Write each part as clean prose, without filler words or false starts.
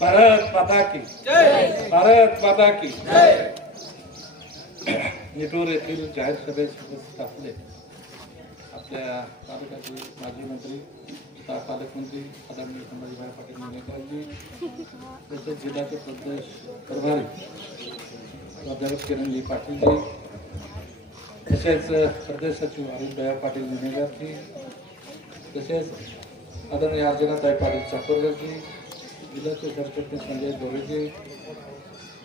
भारत माता की जय, भारत माता की जय. निटूर येथील जाहीर सभेस उपस्थित असले आपल्या तालुक्याचे माजी मंत्री तथा पालकमंत्री आदरणीय संभाजीभाई पाटील निलंगेकरजी, तसेच जिल्ह्याचे प्रदेश प्रभारी प्राध्यापक किरणजी पाटीलजी, तसेच प्रदेश सचिव हरीशभाई पाटील निलंगेकरजी, तसेच आदरणीय अर्चनाताई पाटील चाकोरकरजी, जिल्ह्याचे सरचिटणीस संजय दोरेजी,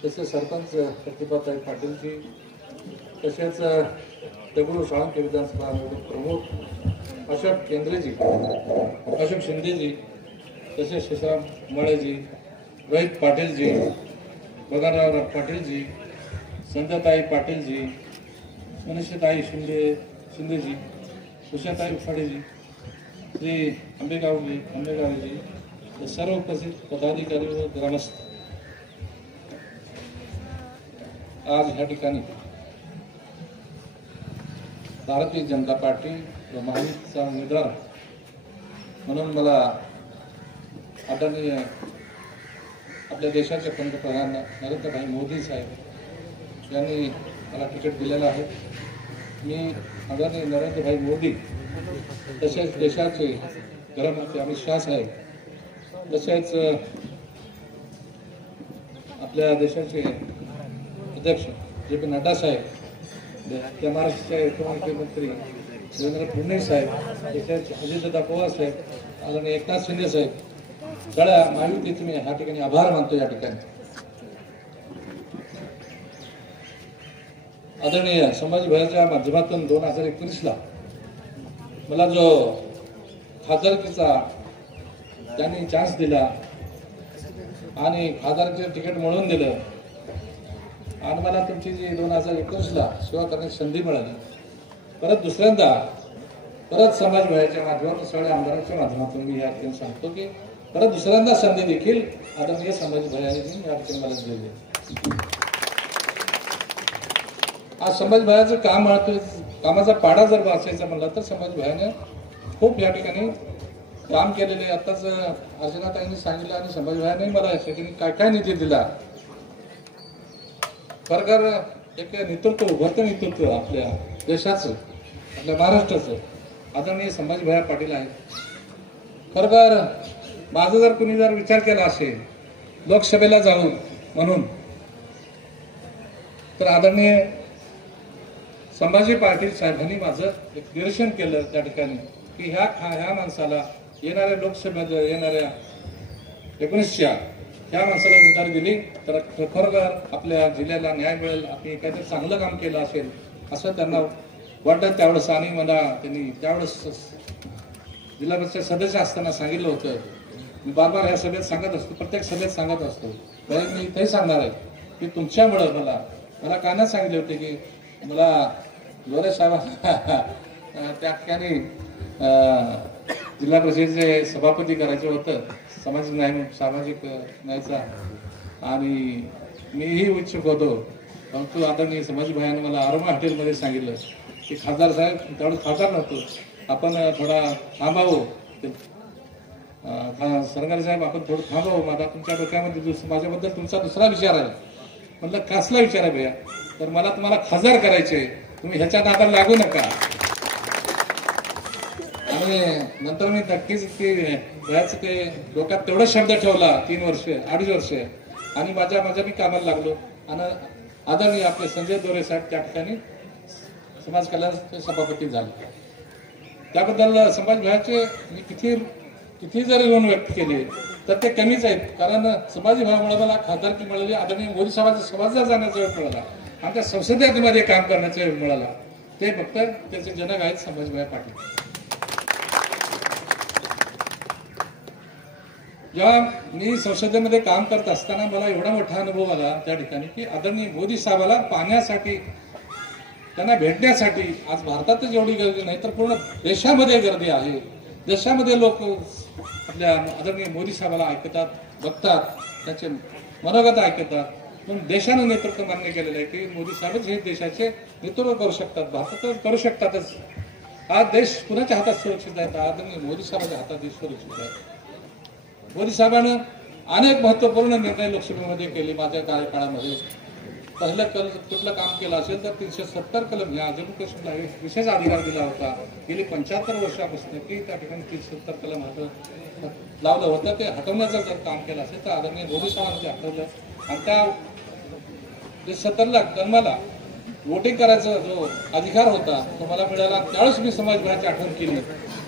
तसेच सरपंच प्रतिभाताई पाटीलजी, तसेच दगडू साळुंखे विधानसभा प्रमुख अशोक केंद्रेजी, अशोक शिंदेजी, तसेच शिवराम मळेजी, रोहित पाटीलजी, बगाराव पाटीलजी, संध्याताई पाटीलजी, मनीषाताई शिंदेजी, उषाताई उफाडेजी, श्री आंबेगावजी, सर्व उपस्थित पदाधिकारी व ग्रामस्थ, आज ह्या ठिकाणी भारतीय जनता पार्टी व महायुतीचा उमेदवार म्हणून मला आदरणीय आपल्या देशाचे पंतप्रधान नरेंद्रभाई मोदी साहेब यांनी मला तिकीट दिलेलं आहे. मी आदरणीय नरेंद्रभाई मोदी, तसेच देशाचे गृहमंत्री अमित शाह साहेब, तसेच आपल्या देशाचे अध्यक्ष जे.पी. नड्डा साहेब, त्या महाराष्ट्राचे उपमुख्यमंत्री देवेंद्र फडणवीस साहेब, तसेच अजितदादा पवार साहेब, आदरणीय एकनाथ शिंदे साहेब, सगळ्या महायुतीचे मी ह्या ठिकाणी आभार मानतो. या ठिकाणी आदरणीय संभाजीभाईच्या माध्यमातून 2019ला मला जो खासदारकीचा त्यांनी चान्स दिला आणि खासदारचे तिकीट मिळवून दिलं आणि मला तुमची जी 2019ला सेवा करण्याची संधी मिळाली, परत दुसऱ्यांदा परत संभाजीभाईच्या माध्यमातून सगळ्या आमदारांच्या माध्यमातून मी या ठिकाणी सांगतो की परत दुसऱ्यांदा संधी देखील आदरणीय संभाजीभाई यांनी या ठिकाणी मला दिली. आज संभाजीभाईचं काम कामाचा पाडा जर वाचायचा म्हणला तर संभाजीभाईने खूप या ठिकाणी काम केलेले. आताच अर्चनाताईंनी सांगितलं आणि संभाजीभाईने मला या ठिकाणी काय काय निधी दिला. खरखर एक नेतृत्व, उभरतं नेतृत्व आपल्या देशाचं, आपल्या महाराष्ट्राचं आदरणीय संभाजीभाई पाटील आहेत. खरखर माझा जर कुणी जर विचार केला असेल लोकसभेला जाऊन म्हणून, तर आदरणीय संभाजी पाटील साहेबांनी माझं एक निरीक्षण केलं त्या ठिकाणी की ह्या माणसाला येणाऱ्या लोकसभेत येणाऱ्या 19च्या ह्या माणसाला उमेदवारी दिली तर खरोखर आपल्या जिल्ह्याला न्याय मिळेल, आपण काहीतरी चांगलं काम केलं असेल असं त्यांना वाटतं त्यावेळेस. आणि मला त्यांनी त्यावेळेस जिल्हा परिषद सदस्य असताना सांगितलं होतं. मी बार ह्या सभेत सांगत असतो, प्रत्येक सभेत सांगत असतो, तरी मी इथेही सांगणार आहे की तुमच्यामुळं मला कानात सांगितले होते की मला गोरे साहेबांना त्या ठिकाणी जिल्हा परिषदेचे सभापती करायचं होतं, सामाजिक न्यायाचा, आणि मीही उत्सुक होतो. परंतु आदरणीय संभाजीभाईंनी मला आरोमा हॉटेलमध्ये सांगितलं की खासदार साहेब, त्यावेळेस खासदार नव्हतो, आपण थोडा थांबावं, सरकारी साहेब आपण थोडं थांबावं, माझा तुमच्या डोक्यामध्ये माझ्याबद्दल तुमचा दुसरा विचार आहे. म्हटलं कसला विचार आहे भैया? तर मला तुम्हाला खासदार करायचे, तुम्ही ह्याच्या नादाला लागू नका. आणि नंतर मी नक्कीच ते भयाचं ते डोक्यात तेवढा शब्द ठेवला 3 वर्ष 2.5 वर्ष, आणि माझ्या मी कामाला लागलो. आणि आदरणीय आपले संजय दोरे साहेब त्या ठिकाणी समाज कल्याण सभापती झाले. त्याबद्दल संभाजीभाईचे मी किती जरी ऋण व्यक्त केले तर ते कमीच आहेत. कारण संभाजीभाईमुळे मला खासदारकी मिळाली, आदरणीय मोदी साहेबांच्या समाजात जाण्याचा वेळ मिळाला, आमच्या संसदेमध्ये काम करण्याचा वेळ मिळाला. ते फक्त त्याचे जनक आहेत संभाजीभाई पाटील. जेव्हा मी संसदेमध्ये काम करत असताना मला एवढा मोठा अनुभव आला त्या ठिकाणी की आदरणीय मोदी साहेबाला पाहण्यासाठी, त्यांना भेटण्यासाठी आज भारतातच एवढी गर्दी नाही तर पूर्ण देशामध्ये गर्दी आहे. देशामध्ये लोक आपल्या आदरणीय मोदी साहेबाला ऐकतात, बघतात, त्यांचे मनोगत ऐकतात. म्हणून देशानं नेतृत्व मान्य केलेलं आहे की मोदी साहेबच हे देशाचे नेतृत्व करू शकतात, भारतात करू शकतातच. हा देश कुणाच्या हातात सुरक्षित आहे? आदरणीय मोदी साहेबांच्या हातात देश सुरक्षित आहे. मोदी साहेबांना अनेक महत्वपूर्ण निर्णय लोकसभेमध्ये केले माझ्या कार्यकाळामध्ये. पहिलं कुठलं काम केलं असेल तर 370 कलम ह्या जम्मू काश्मीरला विशेष अधिकार दिला होता. गेली 75 वर्षापासून की त्या ठिकाणी 370 कलम लावलं होतं. ते हटवण्याचं जर काम केलं असेल तर आदरणीय मोदी साहेबांनी हटवलं. आणि त्या 370 कलमाला वोटिंग करायचा जो अधिकार होता तो मला मिळाला. त्यावेळेस मी समाजभराची आठवण केली.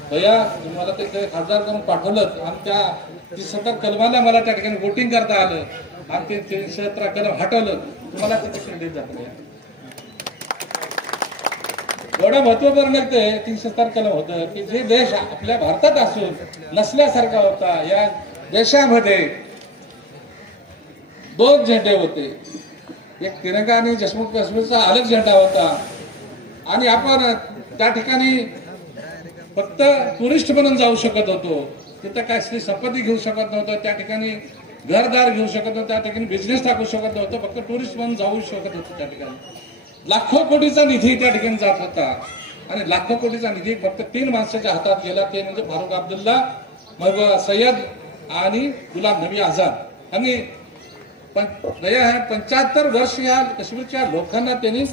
भैया तुम्हाला ते खासदार करून पाठवलं आणि त्या 370 कलमाला मला त्या ठिकाणी वोटिंग करता आलं आणि ते 317 कलम हटवलं. तुम्हाला ते कसे जात एवढं महत्वपूर्ण ते 370 कलम होतं की जे देश आपल्या भारतात असून नसल्यासारखा होता. या देशामध्ये 2 झेंडे होते. एक तिरंगा आणि जम्मू काश्मीरचा अलग झेंडा होता. आणि आपण त्या ठिकाणी फक्त टुरिस्ट म्हणून जाऊ शकत होतो. तिथं काय स्त्री संपत्ती घेऊ शकत नव्हतं. त्या ठिकाणी घरदार घेऊ शकत नव्हतं. त्या ठिकाणी बिझनेस टाकू शकत नव्हतं. फक्त टुरिस्ट म्हणून जाऊ शकत होतं. त्या ठिकाणी लाखो कोटीचा निधी त्या ठिकाणी जात होता. आणि लाखो कोटीचा निधी फक्त 3 माणसाच्या हातात गेला. ते म्हणजे फारुख अब्दुल्ला, महबूबा सय्यद आणि गुलाम नबी आझाद. आणि 75 वर्ष या काश्मीरच्या लोकांना त्यांनी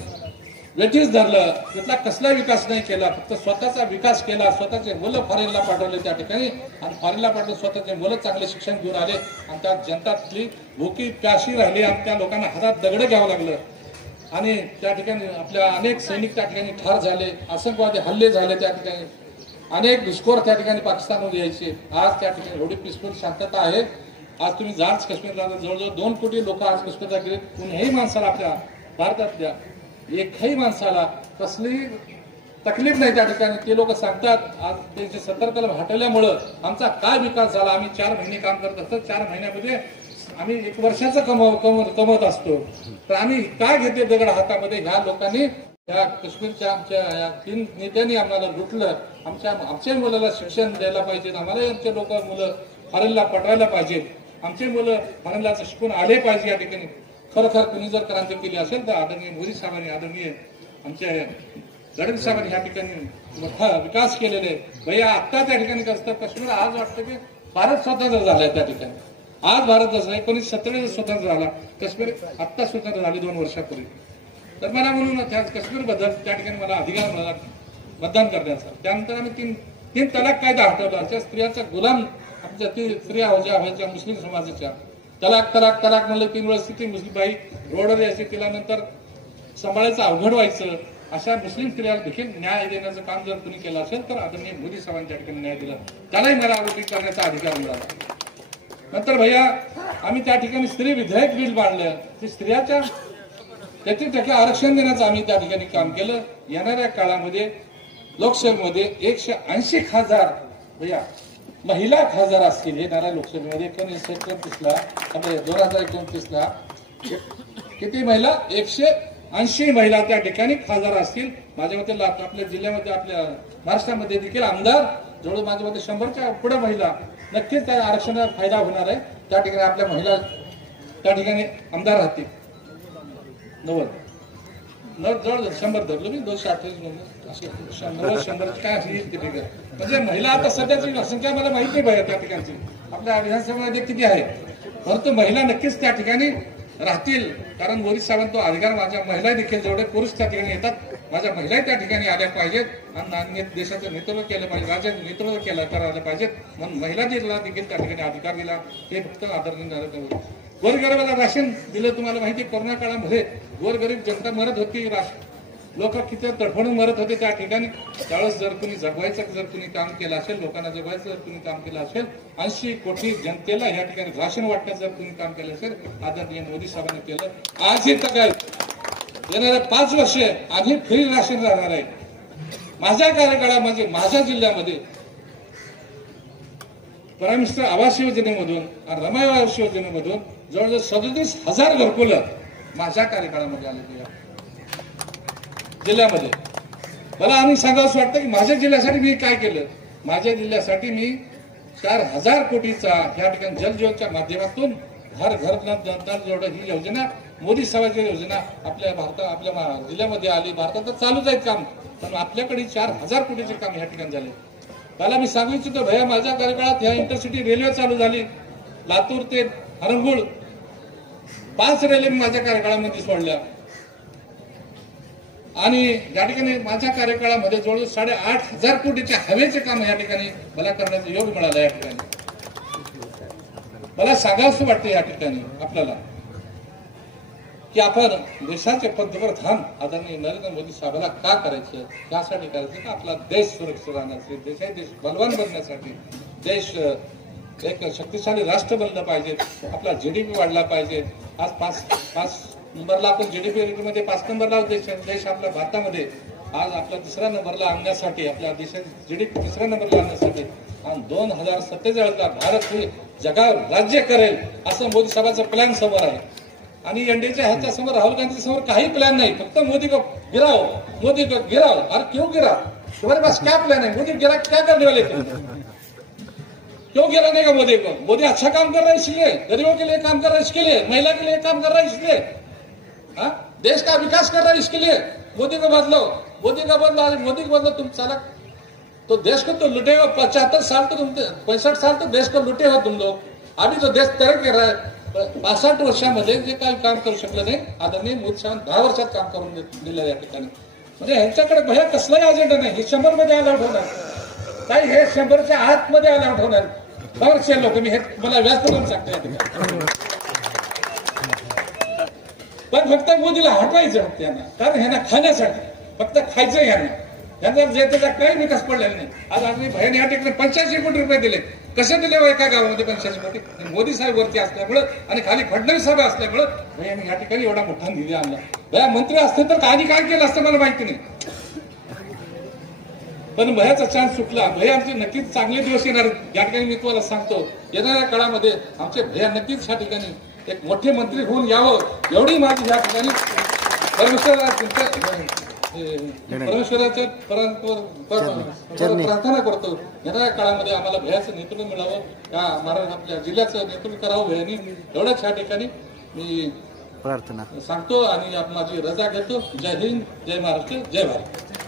वेठीस धरलं. तिथला कसला विकास नाही केला. फक्त स्वतःचा विकास केला. स्वतःचे मुलं फॉरेनला पाठवले त्या ठिकाणी आणि फॉरेनला पाठवून स्वतःचे मुलं चांगले शिक्षण घेऊन आले. आणि त्या जनतातली भुकी प्याशी राहिली आणि त्या लोकांना हातात दगड घ्यावं लागलं. आणि त्या ठिकाणी आपल्या अनेक सैनिक त्या ठिकाणी ठार झाले. आतंकवादी हल्ले झाले. त्या ठिकाणी अनेक घुसखोर त्या ठिकाणी पाकिस्तानमध्ये यायचे. आज त्या ठिकाणी एवढी पीसफुल शांतता आहे. आज तुम्ही जाच काश्मीरला जवळजवळ 2 कोटी लोक आज काश्मीरला गेले. कुणीही माणसाला आपल्या भारतातल्या एकही माणसाला कसली तकलीफ नाही त्या ठिकाणी. ते लोक सांगतात आज 370 कलम हटवल्यामुळं आमचा काय विकास झाला. आम्ही 4 महिने काम करत असतो. 4 महिन्यामध्ये आम्ही 1 वर्षाचं कमवत असतो. तर आम्ही काय घेते दगड हातामध्ये. ह्या लोकांनी या काश्मीरच्या आमच्या या 3 नेत्यांनी आम्हाला लुटलं. आमच्या मुलाला शिक्षण द्यायला पाहिजे. आम्हाला आमचे मुलं फॉरेनला पाठवायला पाहिजेत. आमचे मुलं फॉरेनला शिकून आले पाहिजे. या ठिकाणी खरोखर कुणी जर क्रांती केली असेल तर आदरणीय मोदी साहेबांनी, आदरणीय आमच्या गडकरी साहेबांनी ह्या ठिकाणी मोठा विकास केलेले. भैया आत्ता त्या ठिकाणी कसं काश्मीर आज वाटतं की भारत स्वतंत्र झालाय. त्या ठिकाणी आज भारत जसं 1947 स्वतंत्र झाला. काश्मीर आत्ता स्वतंत्र झाले 2 वर्षापूर्वी. तर मला म्हणून त्या काश्मीर बद्दल त्या ठिकाणी मला अधिकार मिळाला मतदान करण्याचा. त्यानंतर आम्ही 3 तलाक कायदा हटवला. त्या स्त्रियांचा गुलाम आमच्या 3 स्त्रिया व्हायच्या मुस्लिम समाजाच्या. तलाक तलाक तलाक म्हणलं 3 वेळेस ती मुस्लिम बाई रोडवर यायची. तिला नंतर सांभाळायचं अवघड व्हायचं. अशा मुस्लिम स्त्रियाला देखील न्याय देण्याचं काम जर कुणी केलं असेल तर आदरणीय मोदी साहेबांनी त्या ठिकाणी न्याय दिला. त्यालाही मला आरोपी करण्याचा अधिकार मिळाला. नंतर भैया आम्ही त्या ठिकाणी स्त्री विधेयक बिल मांडलं. ते स्त्रियाच्या 33% आरक्षण देण्याचं आम्ही त्या ठिकाणी काम केलं. येणाऱ्या काळामध्ये लोकसभेमध्ये 180 खासदार भैया महिला खासदार असतील. येणाऱ्या लोकसभेमध्ये 2029ला किती महिला 180 महिला त्या ठिकाणी खासदार असतील. माझ्या मते आपल्या जिल्ह्यामध्ये आपल्या महाराष्ट्रामध्ये देखील आमदार जवळ माझ्या मते 100च्या पुढे महिला नक्कीच त्या आरक्षणाचा फायदा होणार आहे. त्या ठिकाणी आपल्या महिला त्या ठिकाणी आमदार राहतील. 90 जवळ 100 धरलो मी 228 100 काय असली म्हणजे महिला आता सध्याची संख्या मला माहिती नाही पाहिजे त्या ठिकाणची आपल्या विधानसभेमध्ये किती आहे. परंतु महिला नक्कीच त्या ठिकाणी राहतील. कारण मोदी साहेबांना तो अधिकार माझ्या महिला देखील जेवढे पुरुष त्या ठिकाणी येतात माझ्या महिला त्या ठिकाणी आल्या पाहिजेत आणि देशाचं नेतृत्व केलं पाहिजे. राज्याचं नेतृत्व करायला पाहिजेत. म्हणून महिला देखील त्या ठिकाणी अधिकार दिला. हे फक्त आदरणीय गोरगरिबाला राशन दिलं. तुम्हाला माहिती कोरोना काळामध्ये गोरगरीब जनता मरत होती. लोक किती तडफडून मरत होते त्या ठिकाणी. त्यावेळेस जर कुणी जगवायचं जर कुणी काम केलं असेल लोकांना जगवायचं जर कुणी काम केलं असेल 80 कोटी जनतेला या ठिकाणी राशन वाटण्याचं जर कुणी काम केलं असेल आदरणीय मोदी साहेबांनी केलं. आजही तर काय येणाऱ्या 5 वर्ष आधी फ्री राशन राहणार आहे. माझ्या कार्यकाळामध्ये माझ्या जिल्ह्यामध्ये प्राईम मिनिस्टर आवास योजनेमधून आणि रमाई आवास योजनेमधून जवळजवळ 37,000 घरकुलं माझ्या कार्यकाळामध्ये आले जिल्ह्यामध्ये. मला आम्ही सांगावंसं वाटतं की माझ्या जिल्ह्यासाठी मी काय केलं. माझ्या जिल्ह्यासाठी मी 4,000 कोटीचा या ठिकाणी जलजीवनच्या माध्यमातून घर घर नल जोड ही योजना मोदी साहेबांची योजना आपल्या जिल्ह्यामध्ये आली. भारतात तर चालूच आहेत काम. पण आपल्याकडे 4,000 कोटीचे काम या ठिकाणी झाले. मला मी सांगू इच्छितो भैया माझ्या कार्यकाळात ह्या इंटरसिटी रेल्वे चालू झाली. लातूर ते हरंगुळ 5 रेल्वे माझ्या कार्यकाळामध्ये सोडल्या आणि या ठिकाणी माझ्या कार्यकाळामध्ये जवळजवळ 8,500 कोटीचे हवेचे काम या ठिकाणी मला करण्याचं योग मिळालं. या ठिकाणी मला सांगावंसं वाटतं या ठिकाणी आपल्याला की आपण देशाचे पंतप्रधान आदरणीय नरेंद्र मोदी साहेबांना का करायचं, त्यासाठी करायचं का आपला देश सुरक्षित राहण्यासाठी, देश बलवान बनण्यासाठी, देश एक शक्तिशाली राष्ट्र बनलं पाहिजे, आपला जीडीपी वाढला पाहिजे. आज 5 नंबरला आपण जीडीपी मध्ये 5 नंबरला देश आपल्या भारतामध्ये आज आपल्या 3ऱ्या नंबरला आणण्यासाठी, आपल्या देशाची जीडीपी 3ऱ्या नंबरला आणण्यासाठी आणि 2047ला भारत हे जगावर राज्य करेल असं मोदी साहेबांचा प्लॅन समोर आहे. आणि एनडीएच्या ह्याच्या समोर राहुल गांधी समोर काही प्लॅन नाही, फक्त मोदी को गिराओ, मोदी को गिराओ. अरे क्यों गिरा, तुम्हारे पास क्या प्लान है? मोदी गिरा क्या करने वाले थे? क्यों गिराने का मोदी को? मोदी अच्छा काम कर रहा है इसलिए, गरीबों के लिए काम कर रहा है इसके लिए, महिला के लिए काम कर रहा है इसलिए, देश का विकास कर रहा है इसके लिए. मोदी को बदलो, मोदी का बदलो, मोदी को बदलो. तुम साला तो देश को तो लुटे हो 75 साल तो तुम 65 साल तो देश को लुटे हो तुम लोग. अभी तो देश तरक्की कर रहा है. 62 वर्षामध्ये जे काही काम करू शकलं नाही आदरणीय मोदी साहेब 10 वर्षात काम करून दिलं या ठिकाणी. म्हणजे ह्यांच्याकडे भया कसलाही अजेंडा नाही. हे 100 मध्ये अलाउड होणार काही, हे 100च्या आतमध्ये अलाउड होणार. बरेचसे लोक मी हे मला व्याज करून सांगतो या ठिकाणी. पण फक्त मोदीला हटवायचं त्यांना, कारण ह्यांना खाण्यासाठी फक्त खायचं ह्यांना. त्यांचा जे त्याचा काही विकास पडलेला नाही. आज आम्ही भयाने या ठिकाणी 85 कोटी रुपये दिले. कसे दिले हो एका गावामध्ये 85 कोटी? मोदी साहेब वरती असल्यामुळं आणि खाली फडणवीस साहेब असल्यामुळं भयाने या ठिकाणी एवढा मोठा निधी आणला. भया मंत्री असते तर काही काय केलं असतं मला माहिती नाही. पण भयाचा चान्स चुकला. भया आमचे नक्कीच चांगले दिवस येणार या ठिकाणी मी तुम्हाला सांगतो. येणाऱ्या काळामध्ये आमचे भया नक्कीच या ठिकाणी एक मोठे मंत्री होऊन यावं एवढी माझी या ठिकाणी परमेश्वराच्या प्रार्थना करतो. येणाऱ्या काळामध्ये आम्हाला भयाचं नेतृत्व मिळावं, या महाराज आपल्या जिल्ह्याचं नेतृत्व करावं भयानी, एवढ्याच या ठिकाणी मी प्रार्थना सांगतो आणि माझी रजा घेतो. जय हिंद, जय महाराष्ट्र, जय भारत.